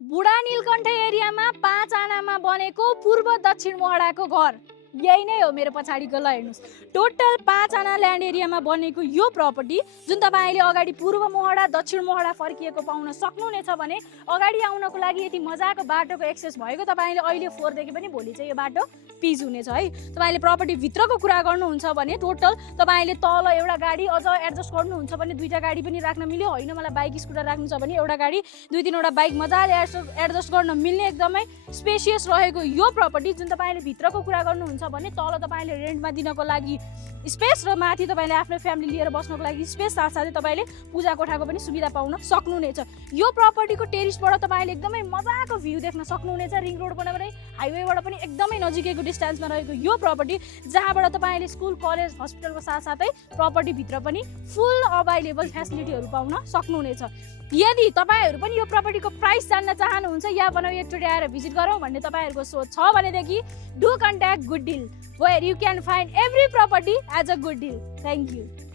बुढा नीलकण्ठ एरियामा 5 आनामा बनेको पूर्व दक्षिण मोहडाको घर यही नै हो। मेरो पछाडिको ल हेर्नुस्, टोटल 5 आना ल्यान्ड एरियामा बनेको यो प्रपर्टी जुन तपाईले अगाडि पूर्व मोहडा दक्षिण मोहडा फर्किएको पाउन सक्नुहुनेछ भने अगाडि आउनको लागि यति मजाको बाटोको एक्सेस भएको तपाईले अहिले 4 देखि पनि भोलि चाहिँ यो बाटो पिज हुनेछ है। तपाईले प्रपर्टी भित्रको कुरा गर्नुहुन्छ भने टोटल तपाईले तल एउटा गाडी अझ एडजस्ट गर्नुहुन्छ भने दुईटा गाडी पनि राख्न मिल्यो, होइन मलाई बाइक स्कुटर राख्नु छ भने एउटा गाडी दुई तीनवटा बाइक मजाले एडजस्ट गर्न मिल्ने एकदमै स्पेसियस रहेको यो प्रपर्टी जुन तपाईले भित्रको कुरा गर्नुहुन्छ भने तल तपाईले रेन्टमा दिनको लागि स्पेस र माथि तपाईले आफ्नो फ्यामिली लिएर बस्नको लागि स्पेस, साथसाथै तपाईले पूजा कोठाको पनि सुविधा पाउन सक्नुहुनेछ। यो प्रपर्टीको टेरिसबाट तपाईले एकदमै मजाको भ्यू देख्न सक्नुहुनेछ। रिङ रोडबाट पनि हाइवेबाट पनि एकदमै नजिकैको डिस्टेन्समा रहेको यो प्रपर्टी जहाँबाट तपाईले स्कुल कलेज हस्पिटलको साथसाथै प्रपर्टी भित्र पनि फुल अभाइलेबल फ्यासिलिटीहरू पाउन सक्नुहुनेछ। यदि तपाईहरु पनि यो प्रपर्टीको प्राइस जान्न चाहनुहुन्छ या बनाउ एकचोटि आएर भिजिट गरौँ भन्ने तपाईहरुको सोच छ भनेदेखि do contact good deal where you can find every property as a good deal. Thank you.